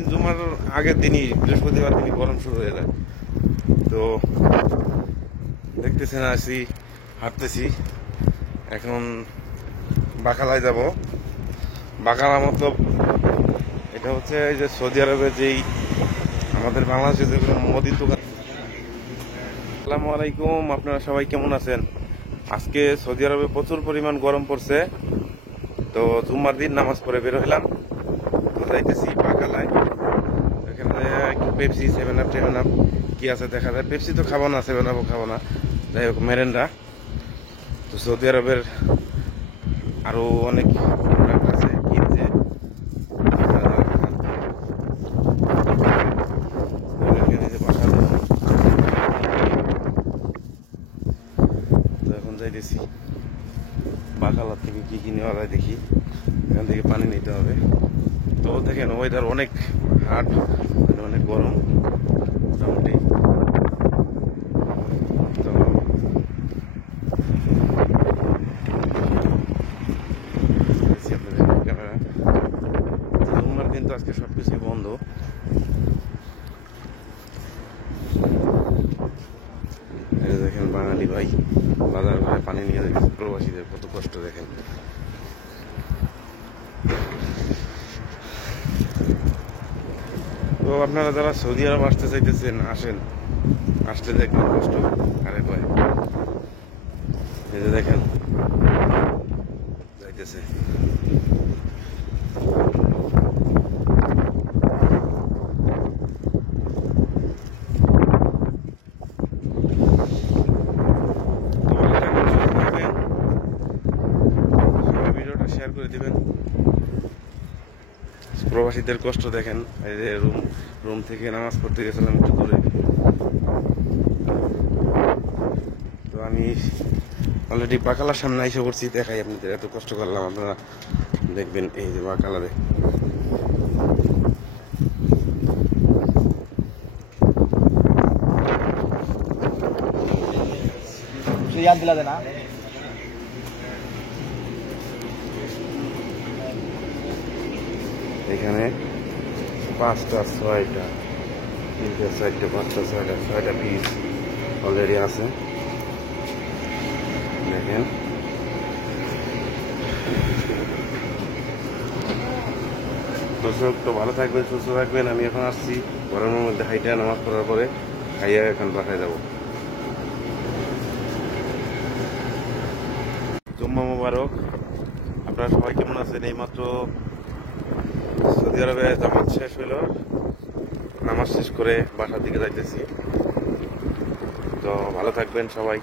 দিন জুমার আগের দিনই বৃহস্পতিবার দিনই গরম শুরু হয়ে যায়। তো দেখতেছেন আসি হাঁটতেছি, এখন বাকালায় যাব। বাকালা মতলব এটা হচ্ছে এই যে সৌদি আরবের যেই আমাদের বাংলাদেশে যেগুলো মুদির দোকান। আসসালামু আলাইকুম, আপনারা সবাই কেমন আছেন? আজকে সৌদি আরবে প্রচুর পরিমাণ গরম পড়ছে, তো জুম্মার দিন নামাজ পড়ে বের হইলাম। তো যাইতেছি বাকালায়, এখানে পেপসি 7 আপ কি আছে দেখা যায়। পেপসি তো খাবো না, 7 আপও খাবো না, যাই হোক মেরেন্ডা। তো সৌদি আরবের আরো অনেক প্রোডাক্ট আছে কিনছে, তো এখন যাইতেছি বাকালা থেকে কি কি নেওয়া যায় দেখি। এখান থেকে পানি নিতে হবে। তো দেখেন ওয়েদার অনেক হাট, অনেক গরম মোটামুটি। তো ক্যামেরা জুমার কিন্তু আজকে সবকিছুই বন্ধ। দেখেন বাঙালি ভাই বাজার ঘরে পানি নিয়ে দেখেন, প্রবাসীদের কত কষ্ট দেখেন। তো আপনারা যারা সৌদি আরব আসতে চাইতেছেন আসেন, আসতে দেখবেন কষ্ট আরে কয়। এই যে দেখেন যাইতেছে, ভিডিওটা শেয়ার করে দিবেন। প্রবাসীদের কষ্ট দেখেন। এই যে রুম থেকে নামাজ পড়তে গেছিলাম একটু দূরে, তো আমি অলরেডি বাকালার সামনে এসে পড়ছি। দেখাই আপনাদের, এত কষ্ট করলাম, আপনারা দেখবেন। এই যে বাকালারে এখানে 5টা 6টা 3টে 4টে 5টা 6টা পিস অলরেডি আছে দেখেন। দর্শক তো ভালো থাকবেন, সুস্থ থাকবেন। আমি এখন আসছি গরমের মধ্যে হাইটা নামাজ পড়ার পরে খাইয়া এখন বাসায় যাব। জুম্মা মুবারক, আপনারা সবাই কেমন আছেন? এইমাত্র সৌদি আরবে জামাত শেষ হইল, নামাজ শেষ করে বাসার দিকে যাইতেছি। তো ভালো থাকবেন সবাই।